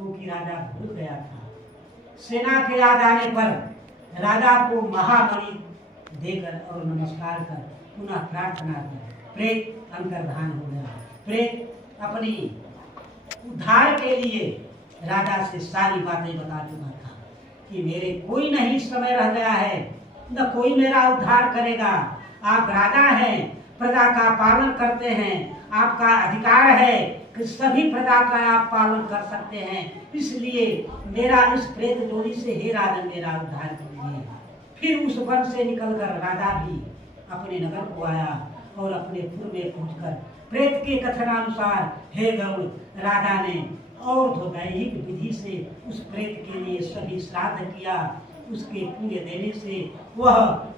क्योंकि राजा भूल गया था। सेना के आ जाने पर राजा को महामणि देकर और नमस्कार कर पुनः प्रार्थना कर प्रेत अंतर्धान हो गया। प्रेत अपनी उद्धार के लिए राजा से सारी बातें बता चुका था कि मेरे कोई नहीं समय रह गया है, न कोई मेरा उद्धार करेगा। आप राजा हैं, प्रजा का पालन करते हैं, आपका अधिकार है कि सभी प्रजा का आप पालन कर सकते हैं, इसलिए मेरा इस प्रेत जोड़ी से हे राजन मेरा उद्धार कीजिए। फिर उस वन से निकलकर राजा भी अपने नगर को आया और अपने पुर में पहुंचकर प्रेत के कथनानुसार हे गरुड़ राजा ने और दैहिक विधि से उस प्रेत के लिए सभी श्राद्ध किया। उसके पुण्य देने से वह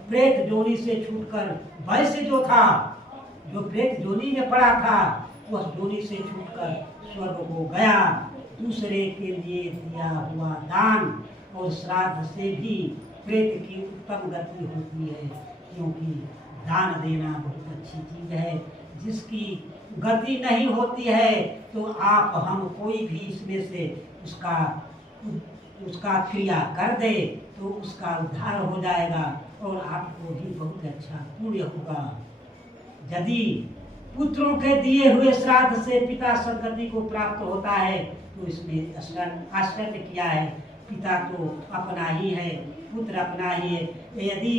प्रेत जोनी से छूटकर वैसे जो था, जो प्रेत जोनी में पड़ा था, वह जोनी से छूटकर स्वर्ग को गया। दूसरे के लिए दिया हुआ दान और श्राद्ध से भी प्रेत की उत्तम गति होती है, क्योंकि दान देना बहुत अच्छी चीज है। जिसकी गति नहीं होती है तो आप हम कोई भी इसमें से उसका क्रिया कर दे तो उसका उद्धार हो जाएगा और आपको भी बहुत अच्छा पुण्य होगा। यदि पुत्रों के दिए हुए श्राद्ध से पिता सदगति को प्राप्त होता है तो इसमें आश्चर्य किया है। पिता तो अपना ही है, पुत्र अपना ही है। यदि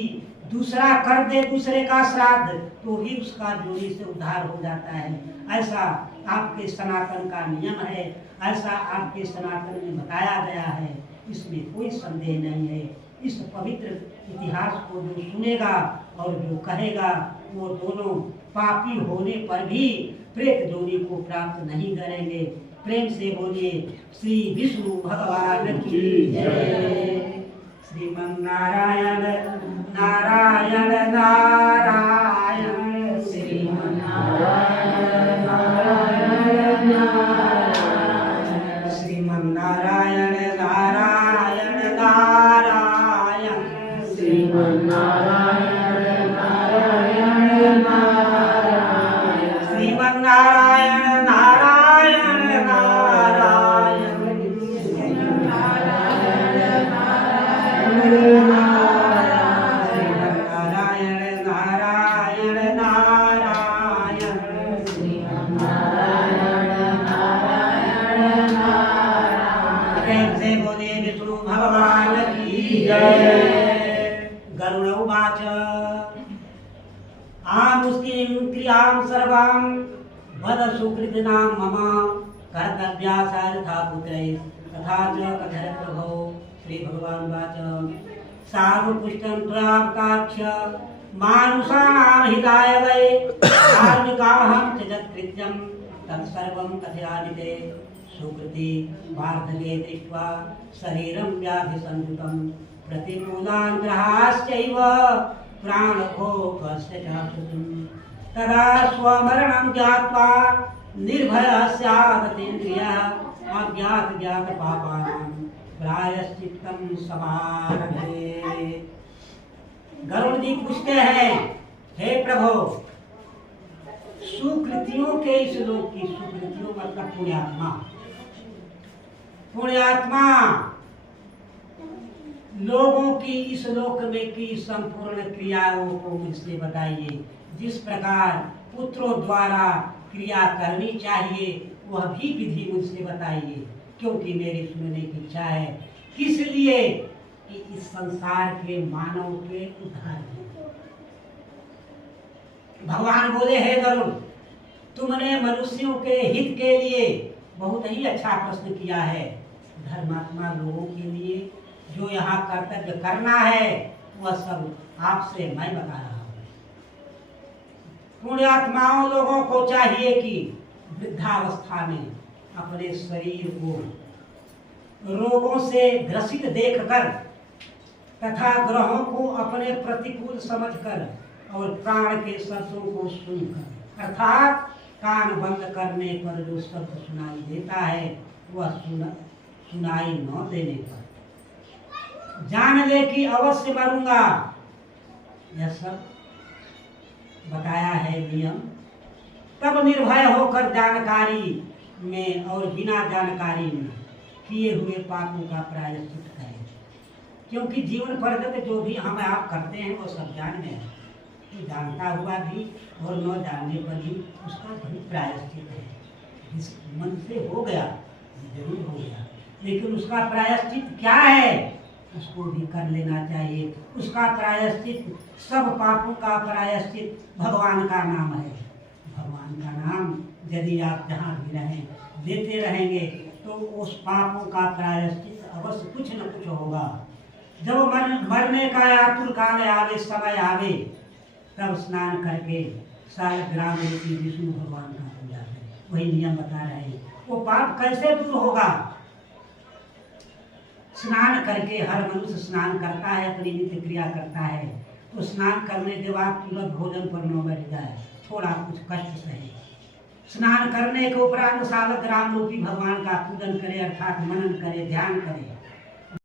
दूसरा कर दे दूसरे का श्राद्ध तो ही उसका जोड़ी से उद्धार हो जाता है। ऐसा आपके सनातन का नियम है, ऐसा आपके सनातन में बताया गया है, इसमें कोई संदेह नहीं है। इस पवित्र इतिहास को जो सुनेगा और जो कहेगा वो दोनों पापी होने पर भी प्रेत जोड़ी को प्राप्त नहीं करेंगे। प्रेम से बोलिए श्री विष्णु भगवान की जय। श्रीमन नारायण नारायण नारायण श्रीमन नारायण नारायण नारायण श्रीमन नारायण नारायण नारायण श्रीमन नारायण नारायण नारायण श्रीमन नारायण नारायण नारायण श्रीमन नारायण नारायण गरुड़ उवाच आमुष्कीं क्रियां सर्वां वद सुकृतिनां मम कर्तव्या सारथा पुत्रैः तथा च कथय प्रभो। श्री भगवान वाच साधुपुष्टं त्वयावताक्ष मानुषाणां हिताय वै धार्मिकाहं च यत्कृत्यं तत्सर्वं कथयामि ते। सुकृति वार्धके दृष्ट्वा शरीरं व्याधिसंयुतं प्रतिकूलान् ग्रहाश्चैव प्राणभोगस्य चाशुतं तदा स्वमरणं ज्ञात्वा निर्भयः स्यादतीन्द्रियः अज्ञातपापानां प्रायश्चित्तं समारभे। गरुड़ जी पूछते हैं, हे प्रभु, सुकृतियों के इस लोक की, सुकृतियों मतलब पुण्यात्मा, पुण्यात्मा लोगों की इस लोक में की संपूर्ण क्रियाओं को मुझसे बताइए। जिस प्रकार पुत्रों द्वारा क्रिया करनी चाहिए वह भी विधि मुझसे बताइए, क्योंकि मेरी सुनने की इच्छा है। किस लिए? कि इस संसार के मानव के उद्धार के। भगवान बोले, हे गरुड़, तुमने मनुष्यों के हित के लिए बहुत ही अच्छा प्रश्न किया है। धर्मात्मा लोगों के लिए जो यहाँ कर्तव्य करना है वह सब आपसे मैं बता रहा हूँ। पुण्यात्माओं लोगों को चाहिए कि वृद्धावस्था में अपने शरीर को रोगों से ग्रसित देखकर तथा ग्रहों को अपने प्रतिकूल समझकर और प्राण के शब्दों को सुनकर, अर्थात कान बंद करने पर जो शब्द सुनाई देता है वह सुनाई न देने पर जान ले कि अवश्य मरूंगा। यह सब बताया है नियम। तब निर्भय होकर जानकारी में और बिना जानकारी में किए हुए पापों का प्रायश्चित करें। क्योंकि जीवन पर्यंत जो भी हम आप करते हैं वो सब जान में है, तो जानता हुआ भी और न जानने पर भी उसका भी प्रायश्चित है। जिस मन से हो गया जरूर हो गया, लेकिन उसका प्रायश्चित क्या है उसको भी कर लेना चाहिए। उसका प्रायश्चित, सब पापों का प्रायश्चित भगवान का नाम है। भगवान का नाम यदि आप जहाँ भी रहें लेते रहेंगे तो उस पापों का प्रायश्चित अवश्य कुछ न कुछ होगा। जब मरने का आतुर काल आवे, समय आवे, तब स्नान करके शालग्राम रूपी विष्णु भगवान का पूजा करें। वही नियम बता रहे हैं। वो पाप कैसे दूर होगा? स्नान करके, हर मनुष्य स्नान करता है, अपनी नित्य क्रिया करता है, तो स्नान करने के बाद तुरंत भोजन पर न बैठ जाए, थोड़ा कुछ कष्ट सहे। स्नान करने के उपरांत शालग्राम रूपी भगवान का पूजन करे, अर्थात मनन करे, ध्यान करे।